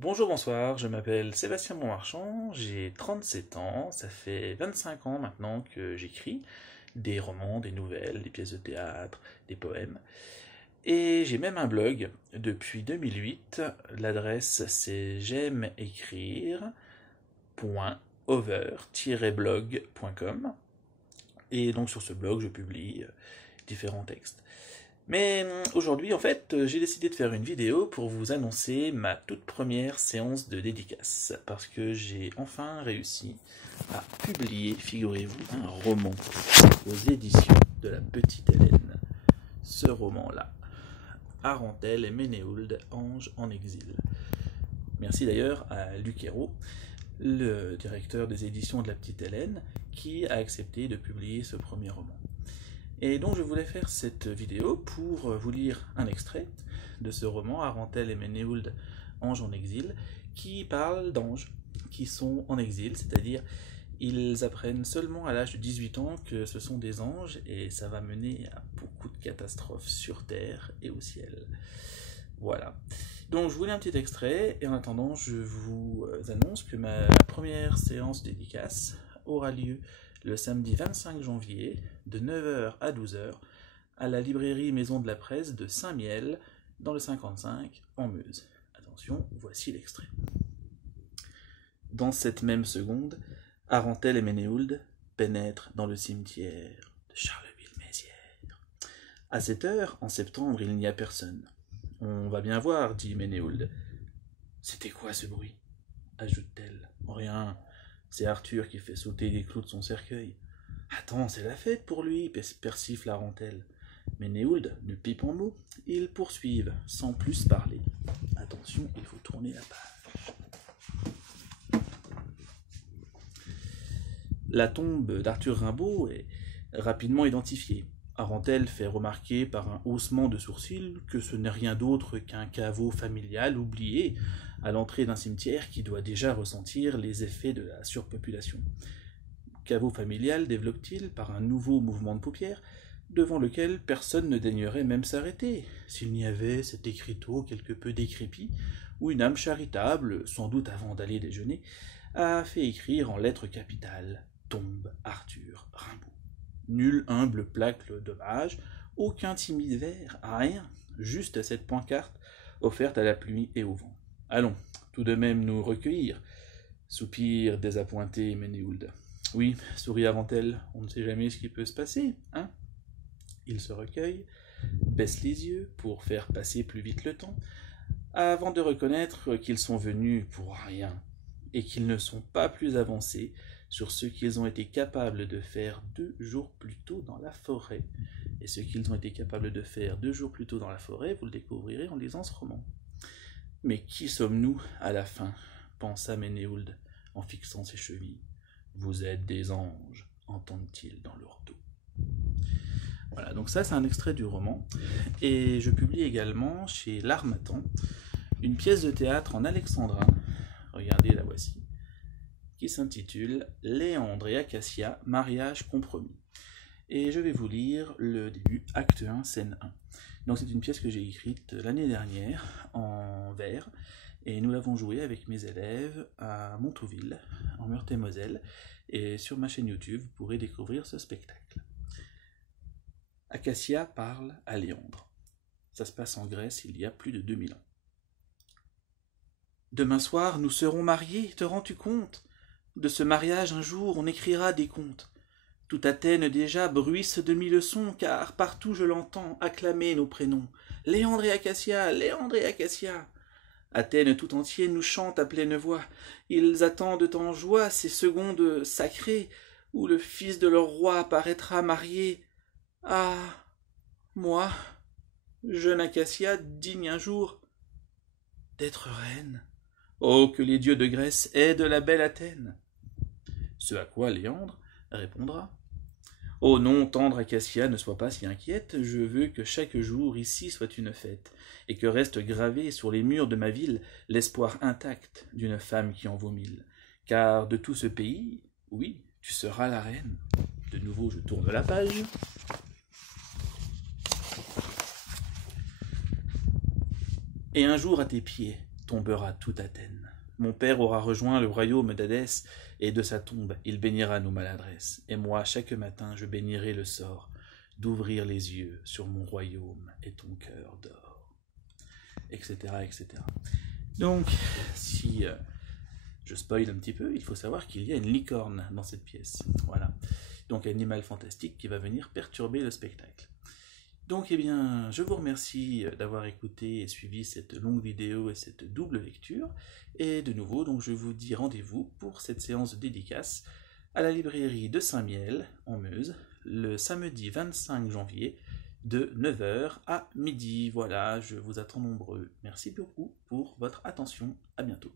Bonjour, bonsoir, je m'appelle Sébastien Bonmarchand, j'ai 37 ans, ça fait 25 ans maintenant que j'écris des romans, des nouvelles, des pièces de théâtre, des poèmes. Et j'ai même un blog depuis 2008, l'adresse c'est j'aimeécrire.over-blog.com. Et donc sur ce blog je publie différents textes. Mais aujourd'hui, en fait, j'ai décidé de faire une vidéo pour vous annoncer ma toute première séance de dédicace. Parce que j'ai enfin réussi à publier, figurez-vous, un roman aux éditions de la Petite Hélène. Ce roman-là, Arantel et Ménéhould, Ange en exil. Merci d'ailleurs à Luc Hérault, le directeur des éditions de la Petite Hélène, qui a accepté de publier ce premier roman. Et donc je voulais faire cette vidéo pour vous lire un extrait de ce roman, Arantel et Ménéhould, Ange en exil, qui parle d'anges qui sont en exil, c'est-à-dire ils apprennent seulement à l'âge de 18 ans que ce sont des anges, et ça va mener à beaucoup de catastrophes sur Terre et au ciel. Voilà. Donc je vous lis un petit extrait, et en attendant je vous annonce que ma première séance dédicace aura lieu le samedi 25 janvier, de 9h à 12h, à la librairie Maison de la Presse de Saint-Miel, dans le 55, en Meuse. Attention, voici l'extrait. Dans cette même seconde, Arantel et Ménéhould pénètrent dans le cimetière de Charleville-Mézières. À cette heure, en septembre, il n'y a personne. On va bien voir, dit Ménéhould. C'était quoi ce bruit? Ajoute-t-elle. Rien. C'est Arthur qui fait sauter les clous de son cercueil. Attends, c'est la fête pour lui, persifle Arantel. Ménéhould ne pipe en mot. Ils poursuivent, sans plus parler. Attention, il faut tourner la page. La tombe d'Arthur Rimbaud est rapidement identifiée. Arantel fait remarquer par un haussement de sourcils que ce n'est rien d'autre qu'un caveau familial oublié à l'entrée d'un cimetière qui doit déjà ressentir les effets de la surpopulation. Caveau familial développe-t-il par un nouveau mouvement de paupières, devant lequel personne ne daignerait même s'arrêter, s'il n'y avait cet écriteau quelque peu décrépit, où une âme charitable, sans doute avant d'aller déjeuner, a fait écrire en lettres capitales « Tombe Arthur Rimbaud ». Nulle humble plaque d'hommage, aucun timide vers, rien, juste cette pancarte offerte à la pluie et au vent. Allons, tout de même nous recueillir, soupire désappointé Ménéhould. Oui, sourit Arantel, on ne sait jamais ce qui peut se passer, hein? Il se recueille, baisse les yeux pour faire passer plus vite le temps, avant de reconnaître qu'ils sont venus pour rien, et qu'ils ne sont pas plus avancés sur ce qu'ils ont été capables de faire 2 jours plus tôt dans la forêt. Et ce qu'ils ont été capables de faire 2 jours plus tôt dans la forêt, vous le découvrirez en lisant ce roman. Mais qui sommes-nous à la fin? Pensa Ménéhould en fixant ses chevilles. Vous êtes des anges, entendent-ils dans leur dos. Voilà, donc ça c'est un extrait du roman. Et je publie également chez L'Harmattan une pièce de théâtre en alexandrin, regardez la voici, qui s'intitule Léandre et Acacia, mariage compromis. Et je vais vous lire le début, acte 1, scène 1. Donc c'est une pièce que j'ai écrite l'année dernière en vers, et nous l'avons jouée avec mes élèves à Montouville, en Meurthe-et-Moselle, et sur ma chaîne YouTube, vous pourrez découvrir ce spectacle. Acacia parle à Léandre. Ça se passe en Grèce il y a plus de 2000 ans. Demain soir, nous serons mariés, te rends-tu compte? De ce mariage, un jour, on écrira des contes. Toute Athènes déjà bruisse de 1000 sons, car partout je l'entends acclamer nos prénoms. Léandre et Acacia, Léandre et Acacia. Athènes tout entier nous chante à pleine voix. Ils attendent en joie ces secondes sacrées, où le fils de leur roi paraîtra marié. Ah, moi, jeune Acacia, digne un jour d'être reine. Oh, que les dieux de Grèce aident la belle Athènes. Ce à quoi Léandre répondra. Oh non, tendre Acacia, ne sois pas si inquiète, je veux que chaque jour ici soit une fête, et que reste gravé sur les murs de ma ville l'espoir intact d'une femme qui en vaut 1000. Car de tout ce pays, oui, tu seras la reine. De nouveau, je tourne la page. Et un jour à tes pieds, tombera toute Athènes. Mon père aura rejoint le royaume d'Hadès, et de sa tombe il bénira nos maladresses. Et moi, chaque matin, je bénirai le sort d'ouvrir les yeux sur mon royaume et ton cœur d'or. Etc. etc. Donc, si je spoil un petit peu, il faut savoir qu'il y a une licorne dans cette pièce. Voilà. Donc, animal fantastique qui va venir perturber le spectacle. Donc, eh bien, je vous remercie d'avoir écouté et suivi cette longue vidéo et cette double lecture. Et de nouveau, donc, je vous dis rendez-vous pour cette séance de dédicace à la librairie de Saint-Miel, en Meuse, le samedi 25 janvier, de 9 h à midi. Voilà, je vous attends nombreux. Merci beaucoup pour votre attention. À bientôt.